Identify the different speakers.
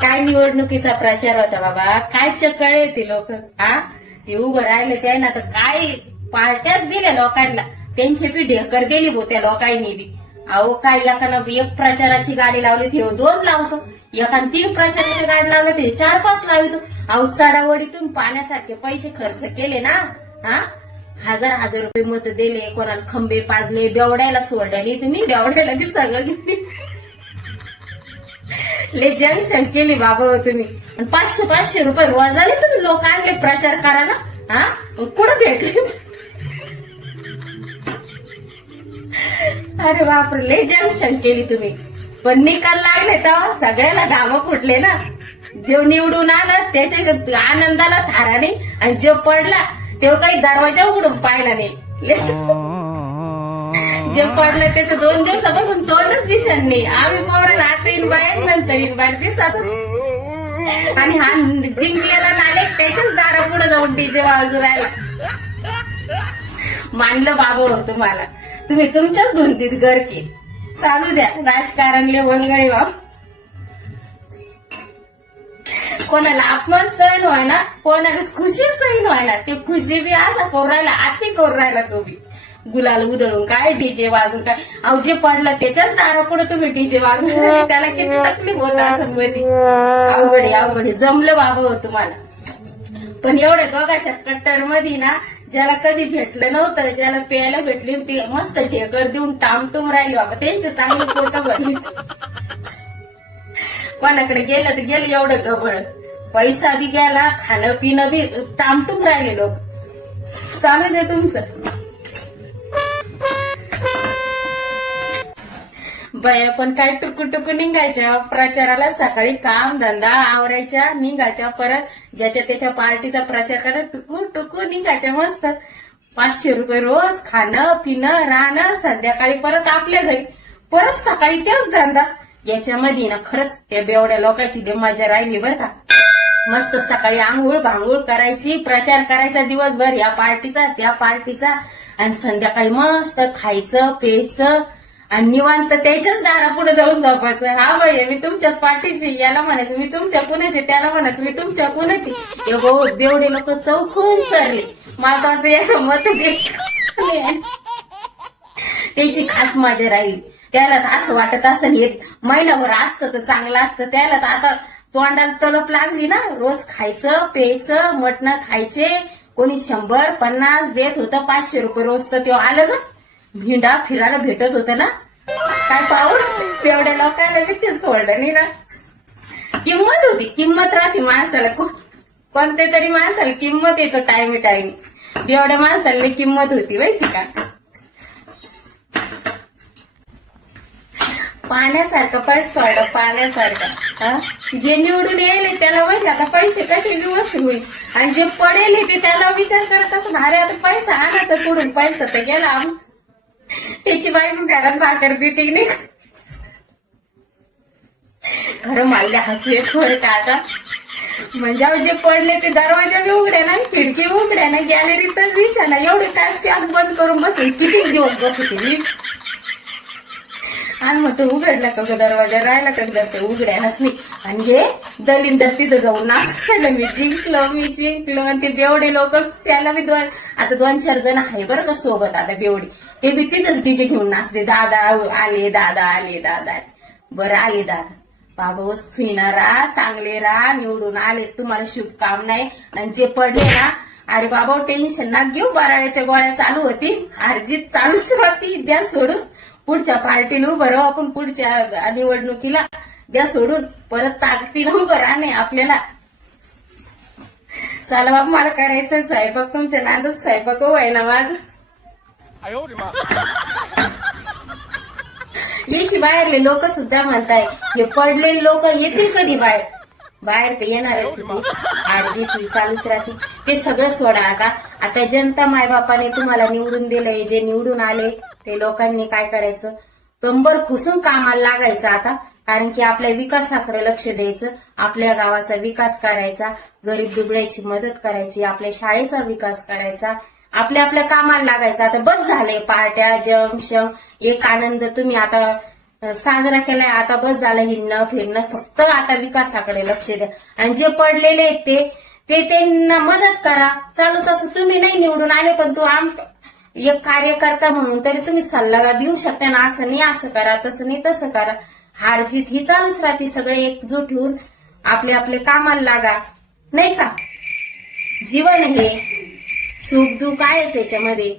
Speaker 1: काय निवडणुकीचा प्रचार होता बाबा? काय चक्कळे ते लोक? हा? ते उभं राहिले ते ना तर काय पार्ट्याच दिल्या लोकांना. त्यांची बी ढेकर दिली भो त्या लोकांनी बी. अहो काय एकानं एक प्रचाराची गाडी लावली ते हो दोन लावतो. एकानं तीन प्रचाराची गाडी लावली ते चार पाच लावतो. अहो चढावडीतून पाण्यासारखे पैसे खर्च केले ना? हा? हजार हजार रुपये मत दिले कोणाला खंबे पाजले बेवड्याला सोडले तुम्ही बेवड्याला बी सगळं घेतली. ले जंक्शन केली बाबा तुम्ही. आणि पाचशे पाचशे रुपये वजाले तुम्ही लोक आणले प्रचार ना हा? कुठं भेटले? अरे बापरे लय जंक्शन केली तुम्ही. पण निकाल लागले तर सगळ्याला घाम फुटले ना. जो निवडून आला त्याच्या आनंदाला थाराने आणि जो पडला तेव्हा काही दरवाजा उघडून पाहिला नाही. जे पडलं त्याचं दोन दिवसापासून तोंडच दिसत नाही. आम्ही पोराला आता येईन बाहेर नंतर येईन बाहेर दिसतच आणि हा जिंकलेला नाले त्याच्याच दारा पुढे जाऊन डीजे वाजू राहिला. मांडलं बाबा हो तुम्हाला. तुम्ही तुमच्याच धुंदीत गरके चालू द्या. राजकारणले वंगळे बाब हो. कोणाला अपमान सहन व्हायना कोणाला खुशी सहन व्हायना ते खुशी बी असा करू राहिला आती करू राहिला तो बी. गुलाल उधळून काय डीजे वाजून काय? अहो जे पडलं त्याच्याच दारा पुढे तुम्ही डीजे वाजून त्याला किती तकलीफ होत असं मध्ये. अवघडे अवघडे जमलं बाबा हो तुम्हाला. पण एवढ्या दोघाच्या कट्टरमध्ये ना ज्याला कधी भेटलं नव्हतं ज्याला प्यायला भेटली होती मस्त ढेकर देऊन टामटूम राहिली बाबा. त्यांचं चांगलं पोट भरली कोणाकडे गेलं तर गेलं एवढं गबळ. पैसा बी गेला खाणं पिणं बी टामटूम राहिले लोक. चालू दे तुमचं. बया पण काय टुकू टुकू निघायच्या प्रचाराला सकाळी काम धंदा आवरायच्या निघायच्या परत ज्याच्या त्याच्या पार्टीचा प्रचार करत टुकू टुकू निघायच्या मस्त. पाचशे रुपये रोज खाणं पिणं राहणं संध्याकाळी परत आपल्या घरी. परत सकाळी तेच धंदा. याच्यामध्ये ना खरंच त्या बेवड्या लोकांची दे मजा राहिली बरं का. मस्त सकाळी आंघोळ भांघोळ करायची प्रचार करायचा दिवसभर या पार्टीचा त्या पार्टीचा. आणि संध्याकाळी मस्त खायचं प्यायचं आणि निवांत त्याच्याच दारापुढे जाऊन झोपायचं. हा बाई मी तुमच्याच पाठीशी याला म्हणायचं मी तुमच्या कुणाची त्याला म्हणायचं मी तुमच्या कुणाची हे गो हो, बेवडे लोक चौकून सरले. मला वाटतं याला मत त्याची खास मजा राहील. त्याला तर असं वाटत असं हे महिनाभर असतं तर चांगलं असतं. त्याला तर आता तोंडाला तलप लागली ना रोज खायचं प्यायचं मटणं खायचे. कोणी शंभर पन्नास देत होतं पाचशे रुपये रोज तर तेव्हा आलं ना भिंडा फिरायला भेटत होतं ना? काय पाऊस? एवढ्या काय बी सोडलं नाही ना? किंमत होती किंमत राहते माणसाला. कोणते तरी माणसाला किंमत येतो टाइम टाइम एवढ्या माणसाला किंमत होती माहिती का? पाण्यासारखं पैसे सोडलं पाण्यासारखं. जे निवडून येईल त्याला माहिती आता पैसे कसे व्यवस्थित होईल. आणि जे पडेल ते त्याला विचार करत असं अरे आता पैसा आणायचा कुठून पैसा तर गेला. त्याची बाई मग घरात भाकर देते की नाही? खरं मला हसू येत होत आता म्हणजे जे पडले ते दरवाजा बी उघड्या नाही खिडकी उघड्या नाही गॅलरी तर दिशा ना एवढे काय आज बंद करून बसेल? किती दिवस बसते मी? आणि मग तो उघडला का दरवाजा राहिला का ते उघड्या हसली आणि हे दलिंदर तिथं जाऊन नाचलं मी जिंकलो मी जिंकलो. आणि ते बेवडे लोक त्याला बी दोन आता दोन चार जण आहे बरं का सोबत आता बेवडे. ते बी तिथंच डीजे घेऊन नाचते. दादा आले दादा आले दादा. बरं आले दादा. बाबा सुईना राहा चांगले राहा निवडून आले. तुम्हाला शुभकामना आहे आणि जे पडले ना अरे बाबा टेन्शन ना घेऊ. बाराव्याच्या गोळ्या चालू होती अर्जित चालूच होती द्या सोडून. पुढच्या पार्टीला उभं राहू आपण पुढच्या निवडणुकीला गॅस सोडून. परत ताकदीला उभं राहणे आपल्याला. चला बाप मला करायचं साहेब तुमच्या नांदच स्वयंपाक
Speaker 2: हो आहे ना माग
Speaker 1: येशी बाहेरले लोक सुद्धा म्हणताय हे पडलेले लोक येतील कधी बाहेर? बाहेर तर येणारच आरजी तू चालूच राहते. ते सगळं सोडा आता. आता जनता मायबापाने तुम्हाला निवडून दिलंय जे निवडून आले ते लोकांनी काय करायचं? कंबर खुसून कामाला लागायचं आता. कारण की आपल्या विकासाकडे लक्ष द्यायचं. आपल्या गावाचा विकास करायचा. गरीब दुबळ्याची मदत करायची. आपल्या शाळेचा विकास करायचा. आपल्या आपल्या कामाला लागायचं. आता बस झाले पार्ट्या जम शम एक आनंद तुम्ही आता साजरा केलाय आता बस झालं हिंडणं फिरणं फक्त आता विकासाकडे लक्ष द्या. आणि जे पडलेले आहेत ते ते त्यांना मदत करा. चालूच असं तुम्ही नाही निवडून आले पण तू आम एक कार्यकर्ता म्हणून तरी तुम्ही सल्ला देऊ शकता. ना असं नाही असं करा तसं नाही तसं करा. हार जीत ही चालूच राहते. सगळे एकजूट होऊन आपले आपले कामाला लागा. नाही का? जीवन हे सुख दुःख आहे त्याच्यामध्ये